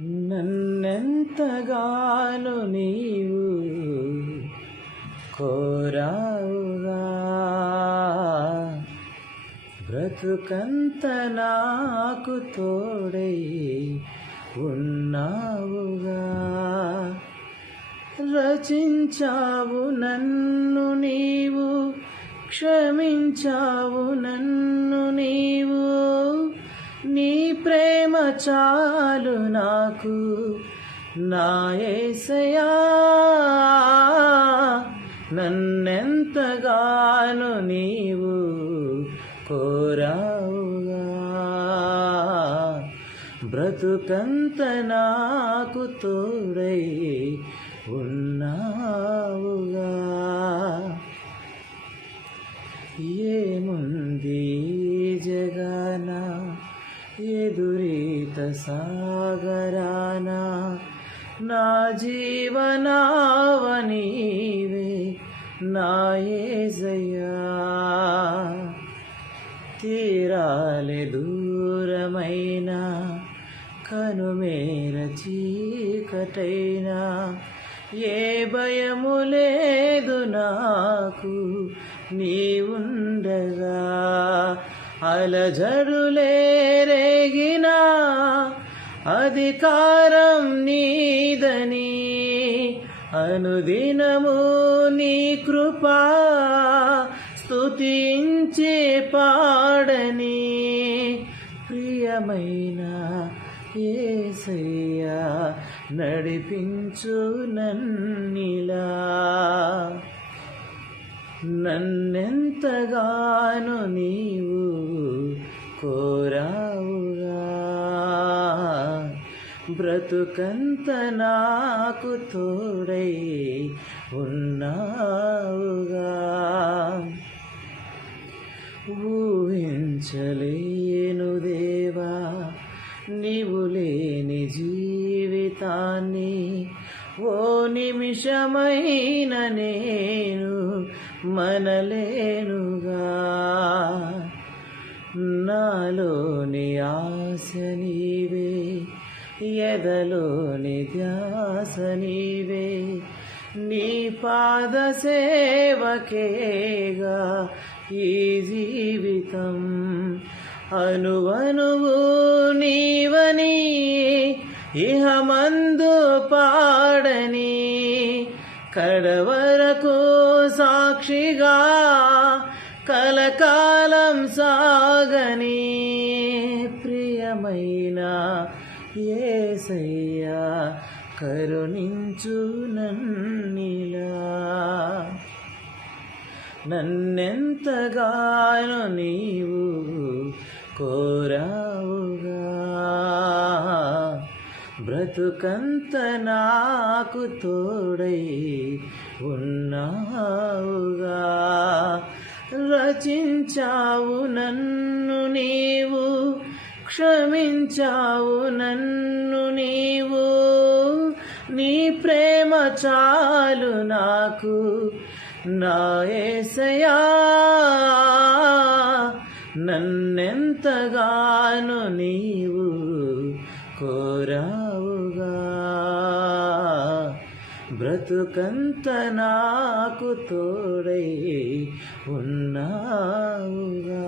నన్నెంతగానో నీవు కోరావుగా, బ్రతుకంత నాకు తోడై ఉన్నావుగా. రచించావు నన్ను నీవు, క్షమించావు నన్ను నీవు. నీ ప్రేమ చాలు నాకు నా యేసయ్యా. నన్నెంతగానో నీవు కోరావుగా, బ్రతుకంత నాకు తోడై ఉన్నావుగా. ఏముంది జగాన ఎదురీత సాగరాన, నా జీవనావనీవే నా యేసయ్యా. తీరాలే దూరమైన, కనుమేర చీకటైనా, ఏ భయము లేదు నాకు నీవుండగా. అలజడులే రేగినా అధికారం నీదని, అనుదినము నీ కృపా స్తుతించే పాడని. ప్రియమైన యేసయ్యా నడిపించు నన్నిలా. నన్నెంతగానో నీవు కోరావుగా, బ్రతుకంత నాకు తోడై ఉన్నావుగా. ఊహించలేను దేవా నీవు లేని జీవితాన్ని, ఓ నిమిషమైన నేను మనలేనుగా. నాలోని ఆశ నీవే, ఎదలోని ధ్యాస నీవే. నీ పాద సేవకేగా ఈ జీవితం, అనువనువు నీవని ఇహమందు పాడని. కడవరకు సాక్షిగా కలకాలం సాగని. ప్రియమైన యేసయ్యా కరుణించు నన్నిలా. నన్నెంతగానో నీవు కోరావుగా, బ్రతుకంత నాకు తోడై ఉన్నావుగా. రచించావు నన్ను నీవు, క్షమించావు నన్ను నీవు. నీ ప్రేమ చాలు నాకు నా యేసయ్యా. నన్నెంతగానో నీవు కోరావుగా, బ్రతుకంత నాకు తోడై ఉన్నావుగా.